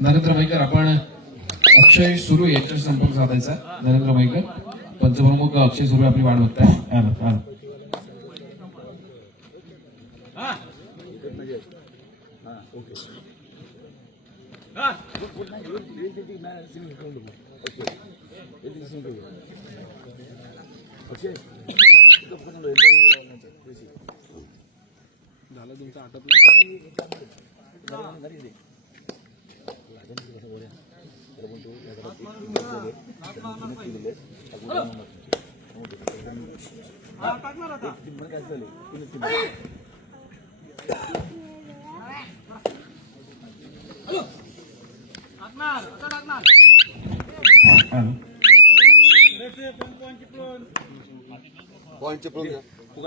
नरेंद्र मैकर, आपण अक्षय सुरू याच्याशी संपर्क साधायचा. नरेंद्र मैकर, पंचप्रमुख अक्षय सुरू आपली वाट बघताय. झालं तुमचं आटपलं.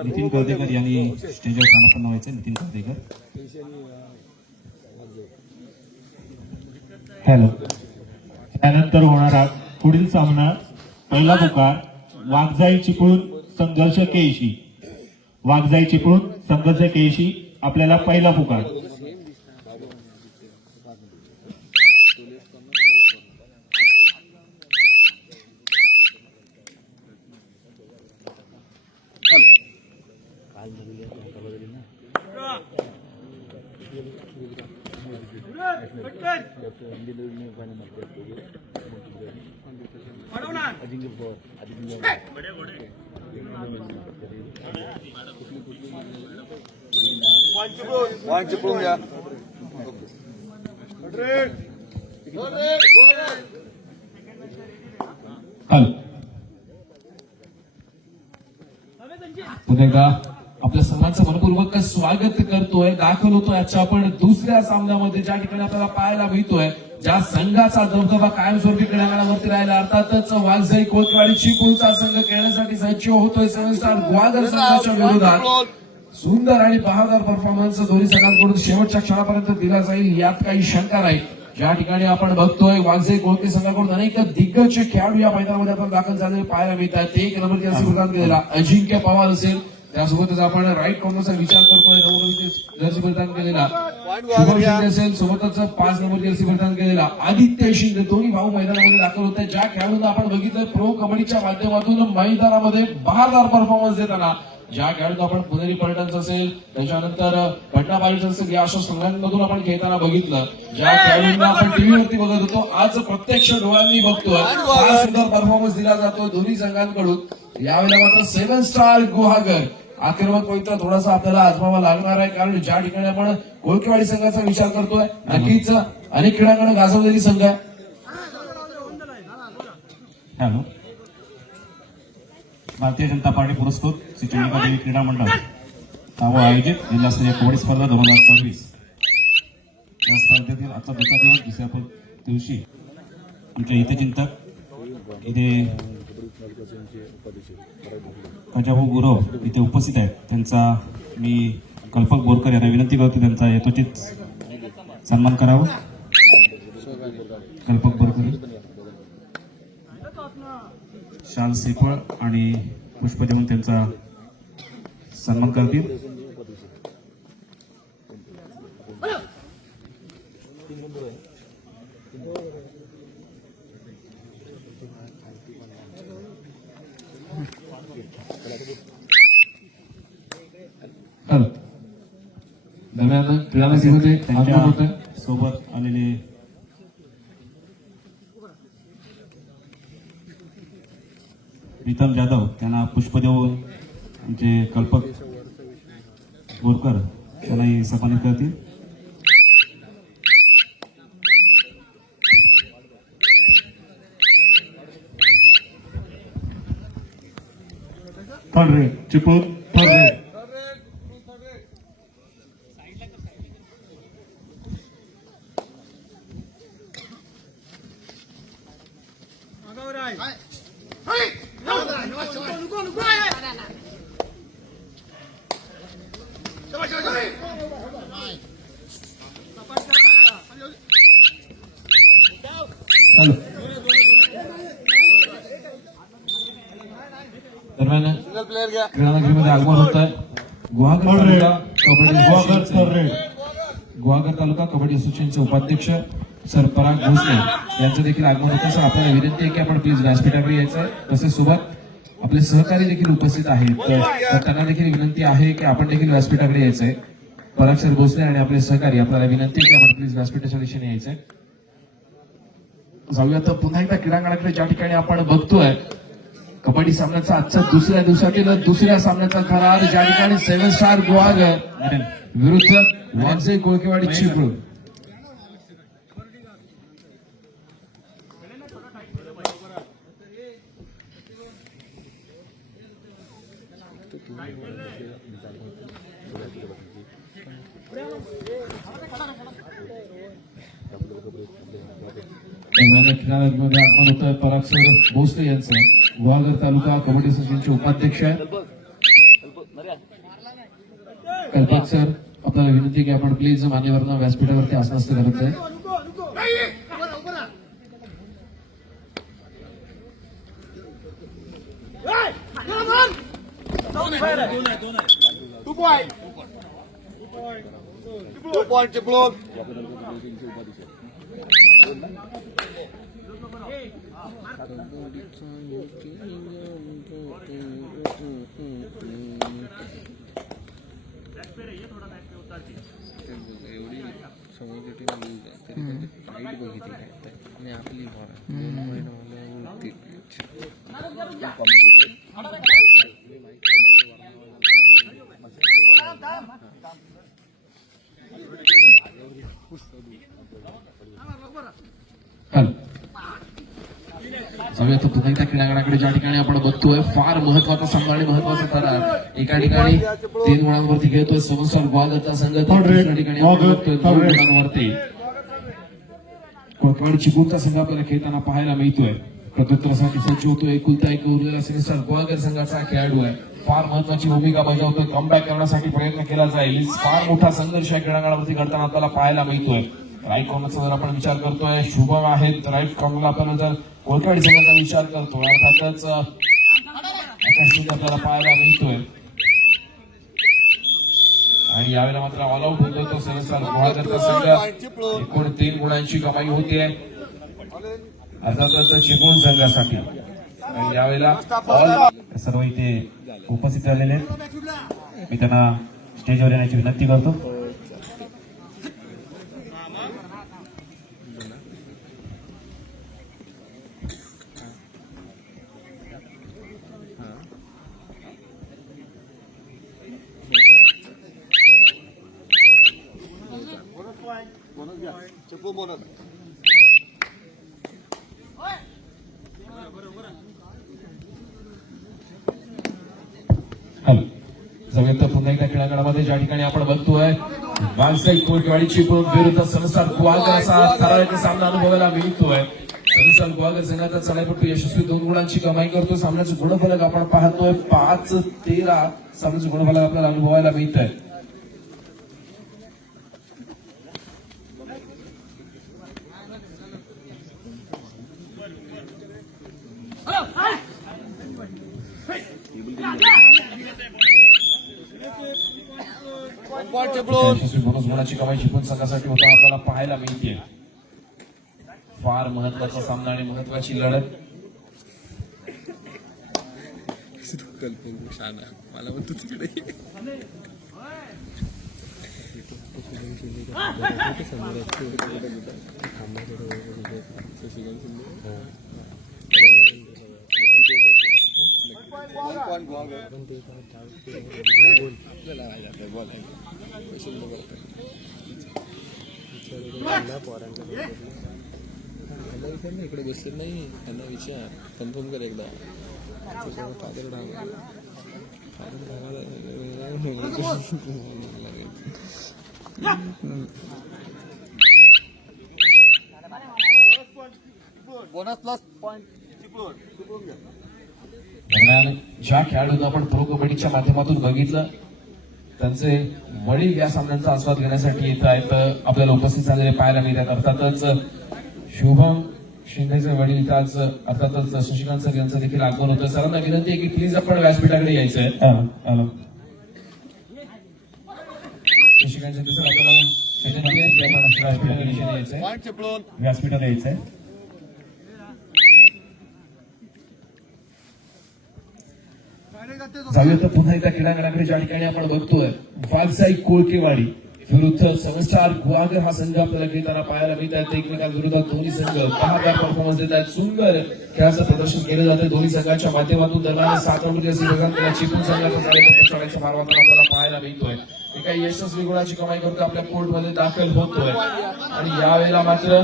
नितीन कर्देकर यांनी स्टेजवर स्थानापन्न व्हायचं. नितीन कर्देकर. हॅलो. त्यानंतर होणारा पुढील सामना पहिला पुकार वाघजाई चिपळूण संघर्ष केशी. वाघजाई चिपळूण संघर्ष केशी आपल्याला पहिला पुकार. पुन्हा एकदा आपल्या सर्वांचं मनपूर्वक स्वागत करतोय. दाखल होतोय आजच्या आपण दुसऱ्या सामन्यामध्ये, ज्या ठिकाणी आपल्याला पाहायला मिळतोय ज्या संघाचा दबदबा कायमस्वरूपी क्रीडांगणावरती राहिला. अर्थातच वाघजाई कोतवाडी चिपळूणचा संघ खेळण्यासाठी सज्ज होतोय 7 स्टार ग्वादर संघाच्या विरोधात. सुंदर आणि बहादर परफॉर्मन्स दोन्ही संघांकडून शेवटच्या क्षणापर्यंत दिला जाईल यात काही शंका नाही. ज्या ठिकाणी आपण बघतोय वाघजाई कोळके संघाकडून अनेक दिग्गज खेळाडू या मैदानामध्ये आपण दाखल झालेले पाहायला मिळतात. 1 नंबर जर्सी प्रदान केलेला अजिंक्य पवार असेल, त्यासोबतच आपण राईट कॉर्नरचा विचार करतोय 9 नंबर जर्सी प्रदान केलेला शुभम शिंदे असेल, सोबतच 5 नंबर जर्सी प्रदान केलेला आदित्य शिंदे. दोन्ही भाऊ मैदानामध्ये दाखल होते. ज्या खेळाडूंना आपण बघितलं प्रो कबड्डीच्या माध्यमातून मैदानामध्ये बहारदार परफॉर्मन्स देताना, ज्या खेळाडू आपण पुणेरी पलटन्स असेल, त्याच्यानंतर पटना पायरेट्स असेल, या अशा संघांमधून आपण खेळताना बघितलं. ज्या खेळाडूंना आपण टीव्हीवरती बघत होतो, आज प्रत्यक्ष डोळ्यांनी बघतोय. फार सुंदर परफॉर्मन्स दिला जातो दोन्ही संघांकडून. यावेळेला मात्र 7 स्टार गुहागर आक्रमक पवित्र थोडासा आपल्याला आजमावा लागणार आहे, कारण ज्या ठिकाणी आपण कोळकेवाडी संघाचा विचार करतोय, नक्कीच अनेक खेळांकडे गाजवलेली संघ आहे. हॅलो. भारतीय जनता पार्टी पुरस्कृत श्री चंडिकादेवी क्रीडा मंडळ व आयोजित जिल्हास्तरीय कबड्डी स्पर्धा 2024 या स्पर्धेतील आजचा दुसरा दिवस. दुसऱ्या दिवशी आमचे हितचिंतक इथे प्रजाभाऊ गुरव इथे उपस्थित आहेत. त्यांचा मी कल्पक बोरकर यांना विनंती करतो त्यांचा यथोचित सन्मान करावा. कल्पक बोरकर शाल श्रीफळ आणि पुष्प देऊन त्यांचा सन्मान करतील. त्यांच्या सोबत आलेले प्रीतम जाधव त्यांना पुष्प देऊन आमचे कल्पक बोरकर त्यांनाही सन्मानित करतील. Third red Chiplun third red. दरम्यान क्रीडानगरीमध्ये आगमन होत आहे गुहागर तालुका कबड्डी असोसिएशनचे उपाध्यक्ष सर पराग भोसले यांचं देखील आगमन होतं. सर आपल्याला विनंती आहे की आपण प्लीज व्यासपीठाकडे यायचं आहे. तसेच सोबत आपले सहकारी देखील उपस्थित आहेत तर त्यांना देखील विनंती आहे की आपण देखील व्यासपीठाकडे यायचं आहे. पराग सर भोसले आणि आपले सहकारी आपल्याला विनंती आहे की आपण प्लीज व्यासपीठाच्या दिशेने यायचं आहे. जाऊया तर पुन्हा एकदा क्रीडांगणाकडे ज्या ठिकाणी आपण बघतोय कबड्डी सामन्याचा आजच्या दुसऱ्या दिवसातील दुसऱ्या सामन्याचा थरार ज्या ठिकाणी 7 स्टार गुहागर विरुद्ध वांजे कोळकेवाडी चिपळूण. खेळामध्ये आगमन होतं पराग सर भोसले यांचं गुहागर तालुका कबड्डी असोसिएशनचे उपाध्यक्ष कल्पक सर आपल्याला विनंती की आपण प्लीज मान्यवरांना व्यासपीठावरती आसनस्थ करत आहे. जाऊया तर पुन्हा एकदा क्रीडांगणाकडे ज्या ठिकाणी आपण बघतोय फार महत्वाचा सामना आणि महत्वाचा थरार. एका ठिकाणी 3 गुणांवरती खेळतोय समोर गुहागरचा संघ तर दुसऱ्या ठिकाणी आपण बघतोय 2 गुणांवरती कोळकेवाडी चिपळूणचा संघ आपल्याला खेळताना पाहायला मिळतोय. प्रत्युत्तरासाठी सज्ज होतोय. एकुलता एक उरलेला सिनिस्टर गुहागर संघाचा खेळाडू आहे. फार महत्वाची भूमिका बजावतोय. कमबॅक करण्यासाठी प्रयत्न केला जाईल. फार मोठा संघर्ष या क्रीडांगणावरती घडताना आपल्याला पाहायला मिळतोय. राईट कॉर्नरचा जर आपण विचार करतोय शुभम आहेत राईट कॉर्नरला आपण जर कोळकेवाडी संघाचा विचार करतो अर्थातच आपल्याला पाहायला मिळतोय. आणि यावेळेला मात्र ऑल आउट होतोय तो सिनिस्टर गुहागरचा संघ. एकूण 3 गुणांची कमाई होतीये अर्थातच चिपळूण संघासाठी. आणि यावेळेला सर्व इथे उपस्थित झालेले आहेत. मी त्यांना स्टेजवर येण्याची विनंती करतो. जाऊया तर पुन्हा एकदा क्रीडांगणामध्ये ज्या ठिकाणी आपण बघतोय वांसाई कोळकेवाडी चिपळूण विरुद्ध सनस्टार गुहागर असा थरारक सामना अनुभवायला मिळतोय. सनस्टार गुहागर संघाचा चढाईपटू यशस्वी 2 गुणांची कमाई करतो. सामन्याचं गुणफलक आपण पाहतोय 5-13 सामन्याचं गुणफलक आपल्याला अनुभवायला मिळत आहे. बोनस गुणाची कमाई चिपळूण संघासाठी होता आपल्याला पाहायला मिळते. फार महत्वाचा सामना आणि महत्वाची लढत. मला म्हणतो तिकडे इकडे बसले नाही त्यांना विचार कन्फर्म कर एकदा. दरम्यान ज्या खेळाडूंना आपण प्रो कबड्डीच्या माध्यमातून बघितलं त्यांचे वडील या सामन्यांचा आस्वाद घेण्यासाठी येत आहेत आपल्याला उपस्थित झालेले पाहायला मिळतात. अर्थातच शुभम शिंदेचे वडील आज अर्थातच शशिकांत सर यांचं देखील आगमन होतं. सरांना विनंती आहे की प्लीज आपण व्यासपीठाकडे यायचंय. आलो शशिकांतच्या दिवसात आपल्याला विनंती आहे की आपण व्यासपीठाकडे दिशेने यायचंय. व्यासपीठाला यायचंय. जाऊया तर पुन्हा एकदा क्रीडांगणाकडे ज्या ठिकाणी आपण बघतोय वालसाई कोळकेवाडी विरुद्ध सेव्हन गुहागर हा संघ आपल्याला खेळताना पाहायला मिळत आहे. एकमेकांविरोधात दोन्ही संघ 10 परफॉर्मन्स देत आहेत. सुंदर खेळाचं प्रदर्शन केलं जातं दोन्ही संघाच्या माध्यमातून. दरम्यान 7 त्याला चिपळूण संघाचा चढायचा मार आपल्याला पाहायला मिळतोय. एका यशस्वी गुणाची कमाई करतो आपल्या कोर्टमध्ये दाखल होतोय आणि यावेळेला मात्र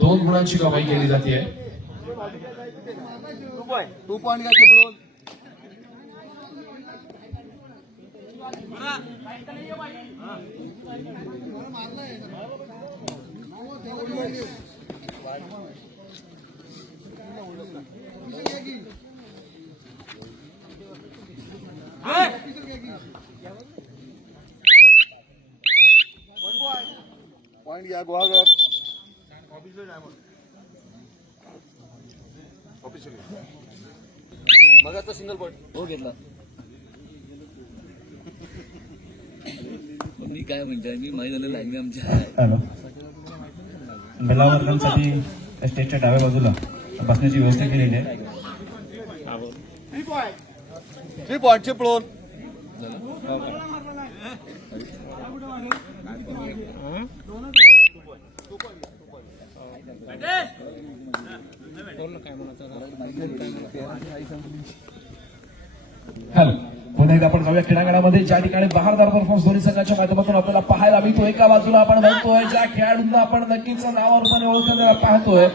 2 गुणांची कमाई केली जाते. पॉइंट घ्या गुहागर. मगाचा सिंगल पॉइंट हो घेतला. मी काय म्हणते मी माहिती झालं लागले आमच्या आलो महिला वर्गांसाठी स्टेजच्या डाव्या बाजूला बसण्याची व्यवस्था केलेली आहे. 3 पॉइंट चिपळूण. हॅलो पुन्हा एकदा आपण जाऊया क्रीडांगणामध्ये ज्या ठिकाणी बहारदार परफॉर्मन्स दोन्ही संघाच्या माध्यमातून आपल्याला पाहायला मिळतो. एका बाजूला आपण बघतोय ज्या खेळाडूंना आपण नक्कीच नावारूपाने ओळखण्याला पाहतोय.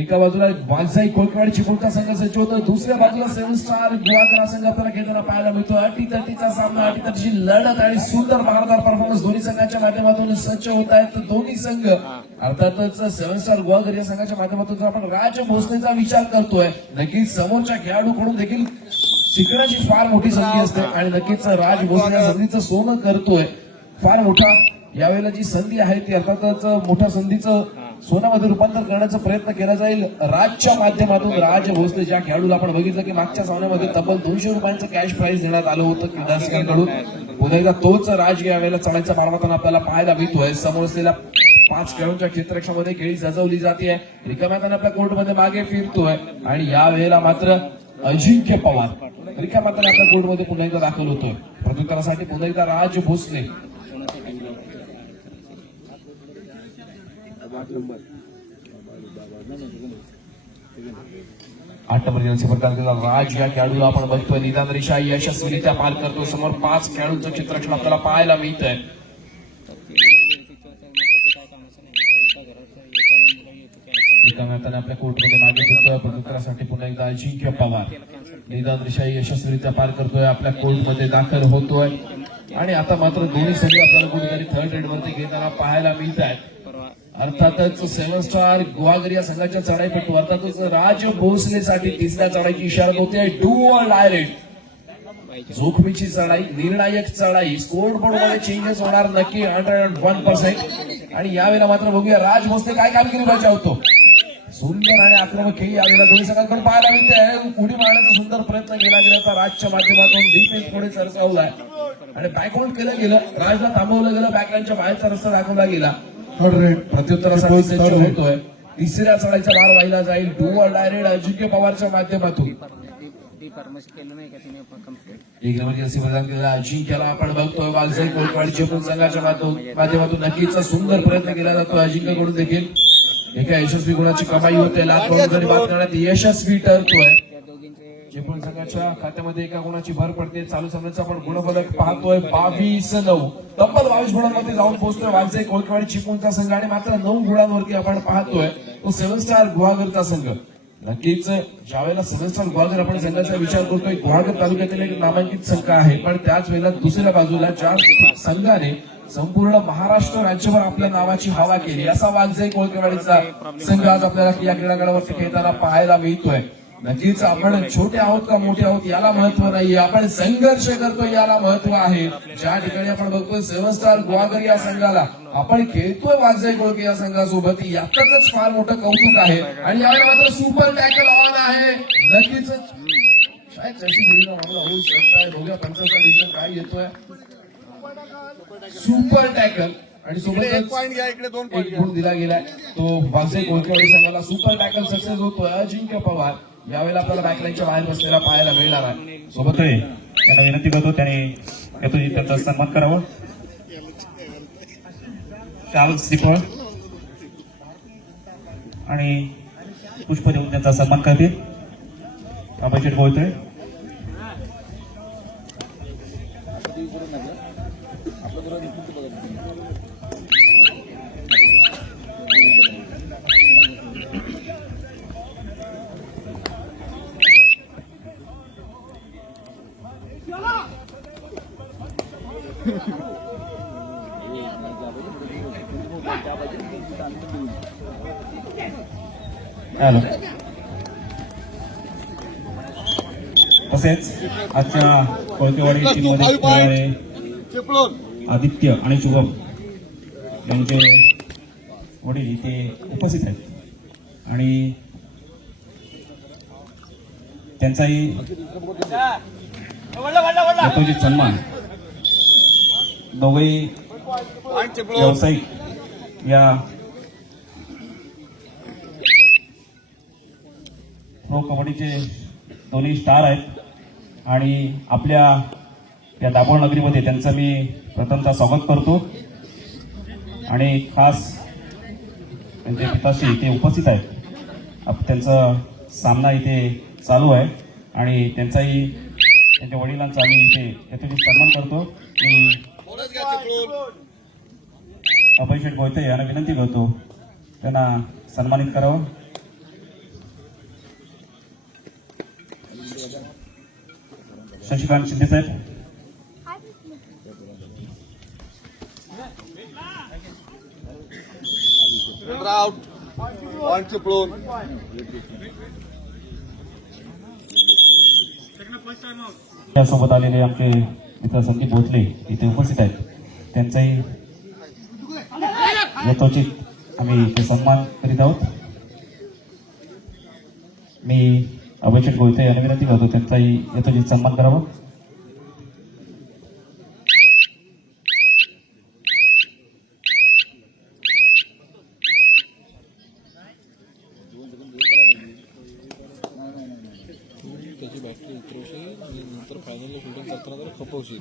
एका बाजूला वालसाई कोळकेवाडी चिपळूणचा संघ सज्ज होतो. दुसऱ्या बाजूला 7 स्टार गुहागर हा संघ आपल्याला खेळताना पाहायला मिळतो. अटीतटीचा सामना अटीतटीची लढत आणि सुंदर बहारदार परफॉर्मन्स दोन्ही संघाच्या माध्यमातून सज्ज होत आहेत. दोन्ही संघ अर्थातच 7 स्टार गुहागर या संघाच्या माध्यमातून जर आपण राज भोसलेचा विचार करतोय नक्कीच समोरच्या खेळाडूकडून देखील शिकण्याची फार मोठी संधी असते आणि नक्कीच राज भोसले या संधीचं सोनं करतोय. फार मोठा यावेळेला जी संधी आहे ती अर्थातच मोठ्या संधीचं सोन्यामध्ये रूपांतर करण्याचा प्रयत्न केला जाईल राजच्या माध्यमातून. राज भोसले ज्या खेळाडूला आपण बघितलं की मागच्या सामन्यामध्ये तब्बल 200 रुपयांचं कॅश प्राइज देण्यात आलं होतं क्रीडारसिकांकडून. पुन्हा एकदा तोच राज यावेळेला चढायचा मारमाताना आपल्याला पाहायला मिळतोय. समोर असलेल्या 5 खेळाडूंच्या क्षेत्ररक्षामध्ये खेळी सजवली जाते. रिकाम्या आपल्या कोर्टमध्ये मागे फिरतोय आणि यावेळेला मात्र अजिंक्य पवार रिकाम्या आपल्या कोर्टमध्ये पुन्हा एकदा दाखल होतोय. प्रत्युत्तरासाठी पुन्हा एकदा राज भोसले. 8 नंबर जर्सी प्रदान केलेला राज या खेळाडूला आपण बघतोय निदान रेषा यशस्वीरित्या पार करतो. समोर 5 खेळाडूंचं चित्ररक्षण आपल्याला पाहायला मिळत आहे. आपल्या कोर्टमध्ये मागे फिरतोय. प्रत्युत्तरासाठी पुन्हा एकदा अजिंक्य पवार निदान रेषा यशस्वीरित्या पार करतोय आपल्या कोर्टमध्ये दाखल होतोय आणि आता मात्र दोन्ही संघ आपल्याला कुठेतरी थर्ड रेड वरती घेताना पाहायला मिळत आहेत. अर्थातच 7 स्टार गुहागर या संघाच्या चढाईपटू अर्थातच राज भोसलेसाठी तिसऱ्या चढाईची इशारा होते. डू ऑर डायरेक्ट जोखमीची चढाई निर्णायक चढाई स्कोर बोर्डमध्ये चेंजेस होणार नक्की 101%. आणि यावेळेला मात्र बघूया राज भोसले काय कामगिरी बजावतो. सुंदर आणि आक्रमक खेळी यावेळेला दोन्ही संघांकडून पाहायला मिळते. उडी मारण्याचा सुंदर प्रयत्न केला गेला होता राजच्या माध्यमातून. डिफेन्स पुढे सरसावलाय आणि बॅकआउट केलं गेलं. राजला थांबवलं गेलं. बॅकलाईनच्या बाहेरचा रस्ता दाखवला गेला. प्रत्युत्तरासाठी सज्ज होतोय. तिसऱ्या चढाईचा मार वाहिला जाईल. डू ऑर डायरेक्ट अजिंक्य पवारच्या माध्यमातून. एक इमर्जन्सी प्रदान केलेला अजिंक्यला आपण बघतोय. वालसाई कोळकेवाडी चिपळूण संघाच्या माध्यमातून नक्कीच सुंदर प्रयत्न केला जातो. अजिंक्यकडून देखील एका यशस्वी गुणाची कमाई होते. लाख करोड बाद करण्यात यशस्वी ठरतोय. चिपळूण संघाच्या खात्यामध्ये एका गुणाची भर पडते. चालू सामन्याचा आपण गुणफलक पाहतोय 22-9 तब्बल 22 गुणांवरती जाऊन पोहोचतोय वालसाई कोळकेवाडी चिपळूणचा संघ आणि मात्र 9 गुणांवरती आपण पाहतोय तो 7 स्टार गुहागरचा संघ. नक्कीच ज्यावेळेला 7 स्टार गुहागर आपण संघाचा विचार करतोय गुहागर तालुक्यातील एक नामांकित संघ आहे पण त्याच वेळेला दुसऱ्या बाजूला ज्या संघाने संपूर्ण महाराष्ट्र राज्यभर आपल्या नावाची हवा केली असा वालसाई कोळकेवाडीचा संघ आज आपल्याला या क्रीडांगणावरती खेळताना पाहायला मिळतोय. नक्कीच आपण छोटे आहोत का मोठे आहोत याला महत्व नाहीये, आपण संघर्ष करतो याला महत्व आहे. ज्या ठिकाणी आपण बघतोय 7 स्टार गुहागर या संघाला आपण खेळतोय वाघजाई कोळके या संघासोबत, यातच फार मोठं कौतुक आहे. आणि यावेळी मात्र सुपर टॅकल ऑन आहे. नक्कीच शायद जशी मुलीला मामला होऊ शकताय, बघूया पंचाचा डिसिजन काय येतोय. सुपर टॅकल आणि इकडे एक सोबतच पॉईंट घ्या, इकडे 2 पॉईंट एक घ्या. गुण दिला गेलाय. तो वाघजाई कोळकेवाडी संघाला सुपर टॅकल सक्सेस होतोय. अजिंक्य पवार यावेळेला आपल्याला बॅकलाईनच्या बाहेर बसलेला पाहायला मिळणार आहे. सोबत त्यांना विनंती करतो त्याने येतो त्यांचा सन्मान करावा. शाल श्रीफळ आणि पुष्प देऊन त्यांचा सन्मान करतील. अभिषेक बोलतोय. हॅलो. तसेच आजच्या कोळकेवाडी टीममध्ये खेळणारे चिपळूण आदित्य आणि शुभम यांचे वडील इथे उपस्थित आहेत आणि त्यांचाही यथोचित सन्मान दोघेही पॉईंट चिपळूण. व्यावसायिक या प्रो कबड्डीचे दोन्ही स्टार आहेत आणि आपल्या या दाभोळ नगरीमध्ये त्यांचं मी प्रथमतः स्वागत करतो आणि खास त्यांचे पिताश्री इथे उपस्थित आहेत. त्यांचा सामना इथे चालू आहे आणि त्यांचाही त्यांच्या वडिलांचा आम्ही इथे यथोचित सन्मान करतो. मी बोनस घ्या चिपळूण. अभिषेक गोयते यांना विनंती करतो त्यांना सन्मानित करावं. शशिकांत शिंदे साहेब. आउट. पॉईंट चिपळूण. यासोबत आलेले आमचे मित्र संदीप भोसले इथे उपस्थित आहेत. त्यांचाही यथोचित आम्ही इथे सन्मान करीत आहोत. मी अभिषेक गोयते यांना विनंती करतो त्यांचाही यथोचित सन्मान करावा. त्याची बॅटरी उतरवशील आणि नंतर फायनलला शूटिंग करताना जरा खपवशील.